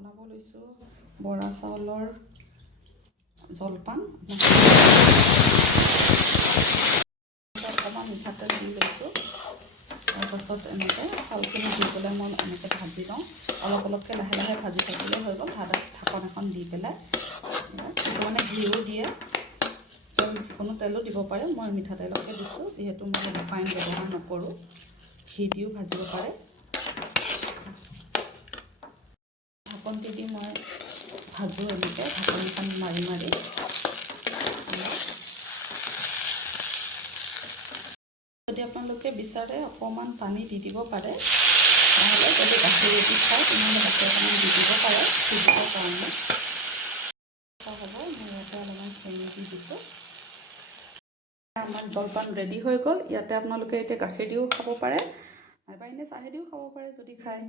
বনাব লৈছোঁ বৰা চাউলৰ জলপান। অকণমান মিঠাতেল দি লৈছোঁ। তাৰপাছত এনেকৈ চাউলখিনি দি পেলাই মই এনেকৈ ভাজি লওঁ। অলপ অলপকৈ লাহে লাহে ভাজি থাকিলে হৈ গ'ল। ঢাকন এখন দি পেলাই কিছুমানে ঘিউ দিয়ে, তেল যিকোনো তেলো দিব পাৰে। মই মিঠাতেলকে দিছোঁ, যিহেতু মই ৰিফাইন ব্যৱহাৰ নকৰোঁ। ঘি দিও ভাজিব পাৰে। ঢাকন দি মই ভাজোঁ এনেকৈ ঢাকনিখন মাৰি মাৰি। যদি আপোনালোকে বিচাৰে অকণমান পানী দি দিব পাৰে, নহ'লে যদি গাখীৰ ৰুটি খায় তেনেহ'লে গাখীৰ অকণমান দি দিব পাৰে সিজিবৰ কাৰণে। হ'ব, মই ইয়াতে অলপমান চেনি দি দিছোঁ। আমাৰ জলপান ৰেডি হৈ গ'ল। ইয়াতে আপোনালোকে এতিয়া গাখীৰ দিও খাব পাৰে, নাইবা এনেই চাহেদিও খাব পাৰে যদি খায়।